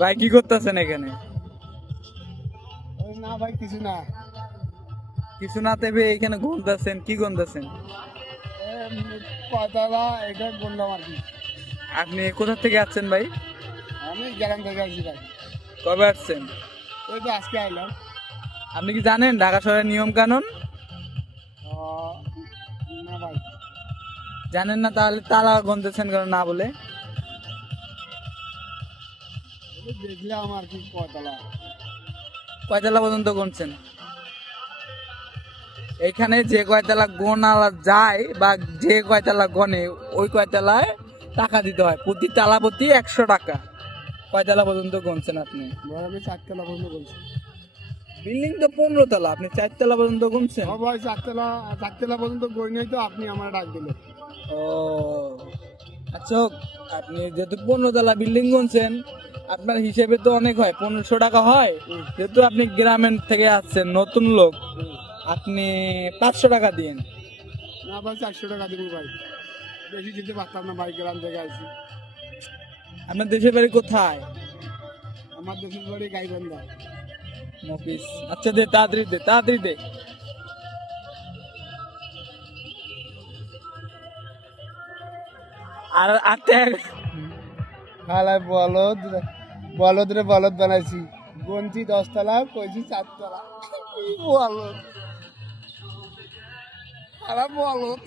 ভাই কি করতেছেন এখানে? না ভাই কিছু না। কিছু না তেবে এখানে ঘুমতেছেন, কি ঘুমতেছেন? কয়তলা এটা বললাম আর কি। আপনি কোথা থেকে আসছেন ভাই? আমি গ্রাম থেকে আসছি ভাই। কবে আসছেন? এই তো আজকে আইলাম। আপনি কি জানেন ঢাকা শহরের নিয়ম কানুন? আহ, না ভাই, জানেন না? তাহলে তালা গুনতেছেন কেন না বলে? এই দেখলাম আর কি কয়তলা। কয়তলা পর্যন্ত গুনছেন? এখানে যে কয়তলা গোনা যায় বা যে কয়তলা গনে ওই কয়তলায় টাকা দিতে হয়, প্রতি তালা প্রতি 100 টাকা। কয়তলা পর্যন্ত গুনছেন আপনি? ভাই আমি 4 তলা পর্যন্ত বলছি। বিল্ডিং তো 15 তলা, আপনি 4 তলা পর্যন্ত গুনছেন? ও ভাই 4 তলা পর্যন্ত গই নাই তো আপনি আমার ডাক দিলেন। ও আচ্ছা হোক, আপনি যেহেতু 15 তলা বিল্ডিং গুনছেন, আপনার হিসেবে তো অনেক হয়, 1500 টাকা হয়। যেহেতু আপনি গ্রামের থেকে আসছেন, নতুন লোক, আপনি 500 টাকা দিন। না ভাই 400 টাকা দিব ভাই, বেশি দিতে পারতাম না ভাই, গ্রাম থেকে আসছি। আপনার দেশের বাড়ি কোথায়? আমার দেশের বাড়ি গাইবান্ধা। মফিস। আচ্ছা দে, তাড়াতাড়ি দে, তাড়াতাড়ি দে। আর আটে খালায় বলদ, বলদ রে বলদ বানাইছি। গঞ্জি 10 তলা, কইছি 4 তলা। বলদ, খারাপ বলদ।